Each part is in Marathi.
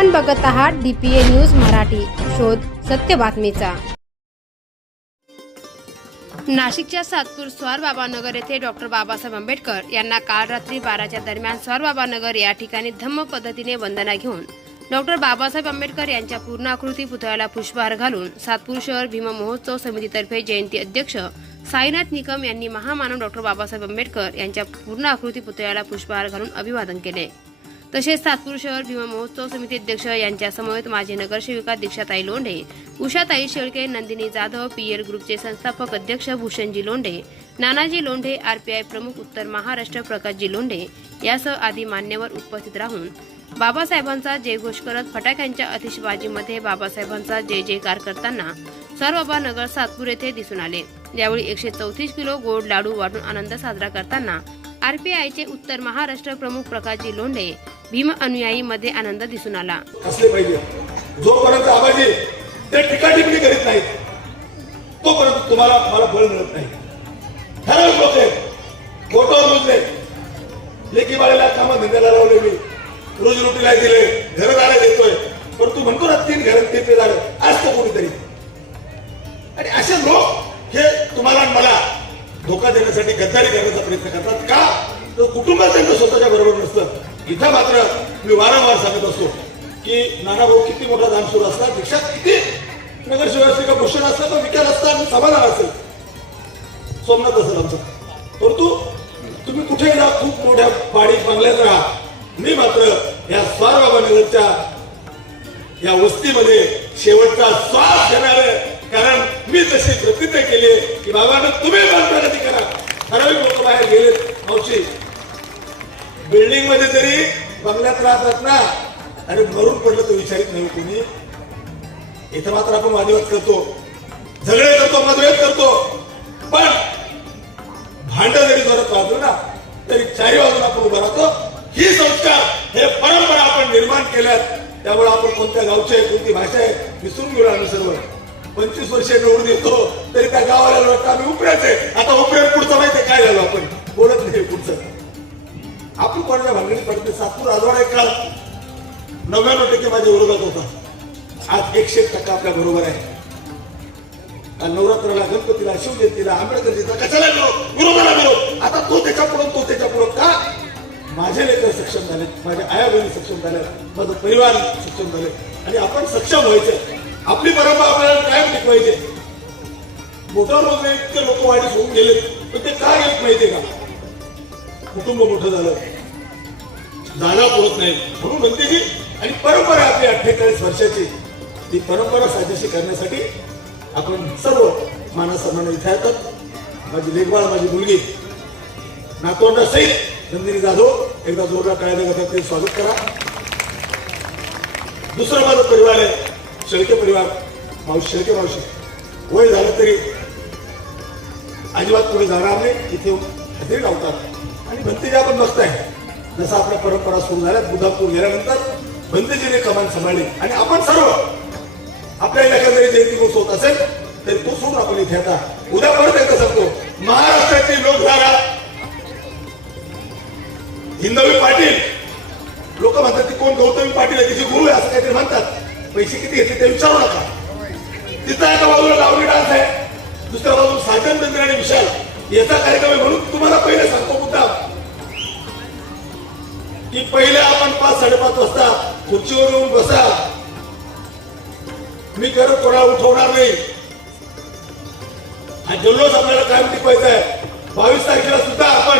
आपण बघत आहात डीपीए न्यूज मराठी. शोध सत्य बातमीचा. नाशिकच्या सातपूर स्वार बाबा नगर येथे डॉक्टर बाबासाहेब आंबेडकर यांना काल रात्री बाराच्या दरम्यान स्वार बाबा नगर या ठिकाणी धम्म पद्धतीने वंदना घेऊन डॉक्टर बाबासाहेब आंबेडकर यांच्या पूर्णाकृती पुतळ्याला पुष्पहार घालून सातपूर शहर भीम महोत्सव समितीतर्फे जयंती अध्यक्ष साईनाथ निकम यांनी महामानव डॉक्टर बाबासाहेब आंबेडकर यांच्या पूर्णाकृती पुतळ्याला पुष्पहार घालून अभिवादन केले. तसेच सातपूर शहर भीमा महोत्सव समिती अध्यक्ष यांच्या समवेत माजी नगरसेविका दीक्षाताई लोंढे उषाताई शेळके नंदिनी जाधव पीएल ग्रुपचे संस्थापक अध्यक्ष भूषणजी लोंढे नानाजी लोंढे आरपीआय प्रमुख उत्तर महाराष्ट्र प्रकाशजी लोंढे यासह आदी मान्यवर उपस्थित राहून बाबासाहेबांचा जयघोष करत फटाक्यांच्या अतिशबाजीमध्ये बाबासाहेबांचा जय जयकार करताना सरबाबा नगर सातपूर येथे दिसून आले. यावेळी एकशे चौतीस किलो गोड लाडू वाटून आनंद साजरा करताना आरपीआयचे उत्तर महाराष्ट्र प्रमुख प्रकाशजी लोंढे भीम अनुयायी मध्ये आनंद दिसून आला. असले पाहिजे. जोपर्यंत आबाजी ते टिकाटिपणी करीत नाहीत तोपर्यंत तुम्हाला मला फळ मिळत नाही. ठराविक लोक आहेत फोटोवर मोजले लेखी बाळाला कामं धंद्याला लावले मी. रोजीरोटीला दिले घरदारा देतोय. पण तू म्हणतो ना तीन घर ते पे झालं तो कोणीतरी. आणि असे लोक हे तुम्हाला मला धोका देण्यासाठी गद्दारी करण्याचा प्रयत्न करतात का? तर कुटुंबात त्यांचं स्वतःच्या बरोबर नसतं. इथं मात्र मी वारंवार सांगत असतो की नाना भाऊ किती मोठा दानशूर असला देशात किती? नगरसेवक का भूषण असला तर विचार असता आणि समाधान असेल सोमनाथ असेल आमचं. परंतु तुम्ही कुठे राहा खूप मोठ्या पाडी बंगल्यात राहा. मी मात्र या स्वारबाबा नगरच्या या वस्तीमध्ये शेवटचा श्वास घेणार कारण मी तशी प्रतिज्ञा केली की बाबांना तुम्ही बांधकाराची करा. ठराविक लोक बाहेर गेलेत मावशी बिल्डिंगमध्ये तरी बंगल्यात राहतात ना अरे मरून पडलं तर विचारित नाही हो कोणी. इथं मात्र आपण वादविवाद करतो. झगडे करतो मतभेद करतो. पण भांड जरी जोरात राहतो ना तरी चारी बाजूला आपण उभा राहतो. ही संस्कार हे परंपरा आपण निर्माण केल्यात. त्यामुळे आपण कोणत्या गावचे कोणती भाषा आहे विसरून गेलो आम्ही सर्व. पंचवीस वर्षे निवडून येतो तरी त्या गावाला आम्ही उपऱ्याच आहे आता उपऱ्यात पुढचं माहिती काय झालं आपण? बोलत नाही पुढचं. आपण कोणाच्या भांगडीत पडते? सातपूर आजवाडा एक काळ नव्याण्णव टक्के माझ्या विरोधात होता. आज एकशे एक टक्का आपल्या बरोबर आहे. नवरात्राला गणपतीला शिवजयंतीला आंबेडकर जयंतीला कशाला गेलो विरोधाला गेलो आता तो त्याच्या पुढं तो त्याच्या पुढं का? माझे लेकर सक्षम झाले. माझ्या आया बहिणी सक्षम झाल्या माझं परिवार सक्षम झाले. आणि आपण सक्षम व्हायचं. आपली परंपरा आपल्याला कायम टिकवायचे. मोठा रोज इतके लोक वाढीस होऊन गेले पण ते काय येत माहितीये का? कुटुंब मोठं झालं. जागा पोहोच नाही. म्हणून म्हणते की आणि परंपरा आपली अठ्ठेचाळीस वर्षाची ती परंपरा साजेशी करण्यासाठी आपण सर्व मानसन्मान इथे येतात. माझी लेखबाळ माझी मुलगी नातवंडा सहित नंदिनी जाधव एकदा जोरदार कायदा गटात ते स्वागत करा. दुसरं माझं परिवार आहे शेळके परिवार. मावशी शेळके मावशी. वय झालं तरी अजिबात पुढे जाणार नाही. इथे हजेरी लावतात. आणि भंतेजी आपण बघताय जसं आपल्या परंपरा सुरू झाल्या बुधापूर गेल्यानंतर भंतेजीने कमान सांभाळली. आणि आपण सर्व आपल्या इलाक्यात जरी जयंती गोष्ट होत असेल तरी तो सोडून आपण इथे आता उद्या परत एकदा सांगतो. महाराष्ट्राची लोकधारा. हिंदवी पाटील. लोक म्हणतात की कोण गौतमी पाटील आहे तिचे गुरु आहे असं काहीतरी म्हणतात. पैसे किती घेतले ते विचारू नका. तिथं एका बाजूला लावणी डान्स आहे. दुसऱ्या बाजूला साजन तंत्र आणि विशाल. याचा कार्यक्रम आहे म्हणून तुम्हाला पहिले सांगतो मुद्दा. की पहिले आपण पाच साडेपाच वाजता खुर्चीवर येऊन बसा. मी करत कोणाला उठवणार नाही. आणि जल्लोष आपल्याला काय टिकवायचा आहे. बावीस तारखेला सुद्धा आपण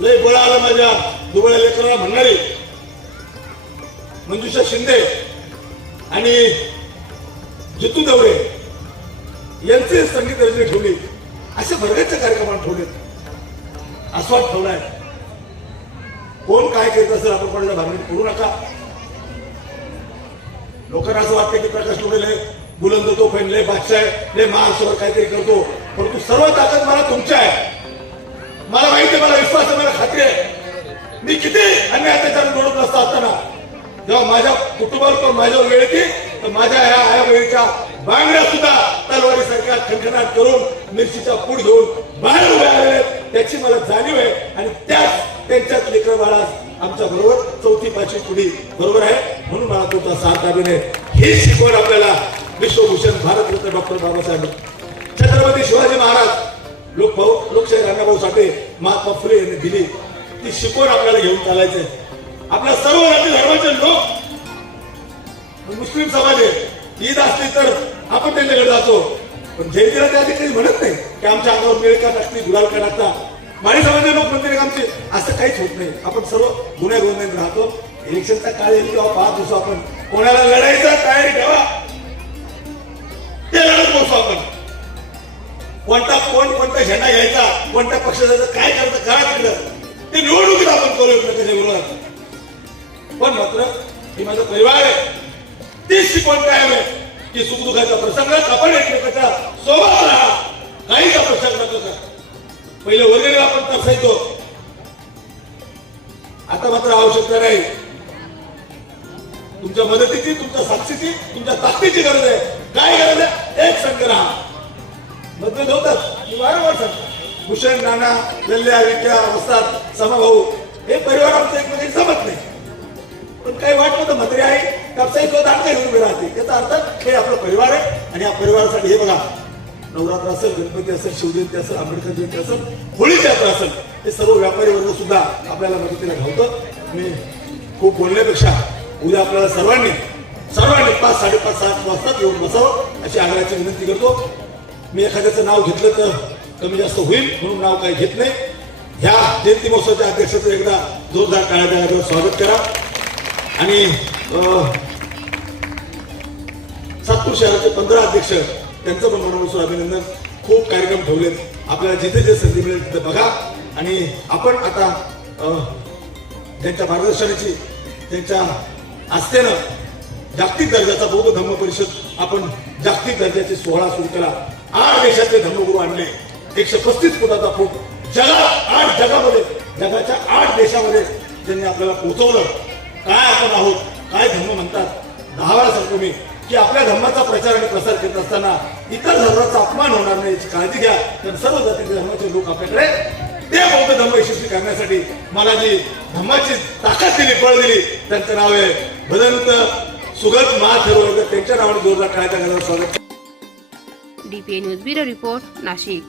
लय बळ आलं माझ्या दुबळ्या लेकरांना म्हणणारे. मंजुषा शिंदे आणि जितू दवरे यांचे संगीत रचने ठेवली. असे बरेचसे कार्यक्रमात ठेवले आस्वाद ठेवलाय. कोण काय करत असेल आपण कोणाला भागणी करू नका. लोकांना असं वाटतं की प्रकाश लोडे बुलंद तो फैनले बादशाह आहे लय महाराष्ट्रावर काहीतरी करतो. परंतु सर्व ताकद मला तुमच्या आहे. मला माहिती आहे मला विश्वास आहे मला खात्री आहे. मी किती अन्याय अत्याचार जोडत नसता असताना जेव्हा माझ्या कुटुंबावर माझ्यावर वेळ येते तर माझ्या ह्या आया वेळेच्या बांगड्या सुद्धा तलवारीसारख्या खंडनात करून मिरचीचा पूड घेऊन बाहेर उभे आहेत. त्याची मला जाणीव आहे आणि त्याच त्यांच्यात लेकर बाळा आमच्या बरोबर चौथी पाचवी पिढी बरोबर आहे. म्हणून मला तुमचा साथ आलेले ही शिकवण आपल्याला विश्वभूषण भारतरत्न डॉक्टर बाबासाहेब छत्रपती शिवाजी महाराज लोकभाऊ लोकशाही अण्णाभाऊ साठे महात्मा फुले यांनी दिली. ती शिकवण आपल्याला घेऊन चालायचंय. आपल्या सर्व राज्य धर्माचे लोक मुस्लिम समाज आहे. ईद असली तर आपण त्यांच्याकडे जातो. पण जयंतीला त्या काही म्हणत नाही की आमच्या अंगावर मेळ का गुलाल का टाकता माळी समाजाचे लोक म्हणते आमचे असं काहीच होत नाही. आपण सर्व गुन्हे गोंधळीत राहतो. इलेक्शनचा काळ येईल तेव्हा पाच दिवस आपण कोणाला लढायचा तयारी ठेवा. ते लढत बसू आपण. कोणता कोण कोणता झेंडा घ्यायचा कोणत्या पक्षाचा काय करायचं करा तिकडं. ते निवडणुकीत आपण करू त्याच्या विरोधात पण मात्र हे माझा परिवार आहे. ती शिकवण काय आहे की सुखदुःखाच्या प्रसंगात आपण एकमेकाच्या सोबत राहा काहीच अपेक्षा नको करा पहिले वगैरे आपण तसायचो आता मात्र आवश्यकता नाही तुमच्या मदतीची तुमच्या साक्षीची तुमच्या ताकदीची गरज आहे. काय गरज आहे? एक संघ राहा. मतभेद होतात. मी वारंवार सांगतो भूषण नाना लल्ल्या विद्या वस्तात समभाऊ हे परिवार आमचं एकमेकांनी जमत नाही. पण काही वाटलं तर म्हातारी आहे. कापसाई तो दांडका घेऊन उभी राहते याचा अर्थ हे आपला परिवार आहे आणि या परिवारासाठी हे बघा नवरात्र असेल गणपती असेल शिवजयंती असेल आंबेडकर जयंती असेल होळी यात्रा असेल हे सर्व व्यापारी वर्ग सुद्धा आपल्याला मदतीला घालतं. मी खूप बोलण्यापेक्षा उद्या आपल्याला सर्वांनी सर्वांनी पाच साडेपाच सात वाजता येऊन बसावं अशी आग्रहाची विनंती करतो. मी एखाद्याचं नाव घेतलं तर कमी जास्त होईल म्हणून नाव काही घेत नाही. ह्या जयंती महोत्सवाच्या अध्यक्षाचं एकदा जोरदार टाळ्या स्वागत करा. आणि सातपूर शहराचे पंधरा अध्यक्ष त्यांचं पण मनापासून अभिनंदन. खूप कार्यक्रम ठेवलेत. आपल्याला जिथे जे संधी मिळेल तिथे बघा. आणि आपण आता त्यांच्या मार्गदर्शनाची त्यांच्या आस्थेनं जागतिक दर्जाचा बौद्ध धम्म परिषद आपण जागतिक दर्जाचे सोहळा सुरू केला. आठ देशातले धर्मगुरू आणले. एकशे पस्तीस फुटाचा फूट जगात आठ जगामध्ये जगाच्या आठ देशामध्ये त्यांनी आपल्याला पोहोचवलं. काय आपण आहोत? काय धम्म म्हणतात? दहा वेळा सांगतो मी की आपल्या धर्माचा प्रचार आणि प्रसार करत असताना इतर धर्माचा अपमान होणार नाही याची काळजी घ्या. तर सर्व जातीचे धर्माचे लोक आपल्याकडे ते बौद्ध धर्म यशस्वी करण्यासाठी मला जी धम्माची ताकद दिली बळ दिली. त्यांचं नाव आहे भदंत सुगत महाथेरो त्यांच्या नावाने जोरदार कायदा घरावर स्वागत. DPA news bureau report Nashik.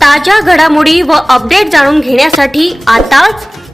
ताज्या घडामोडी व अपडेट जाणून घेण्यासाठी आताच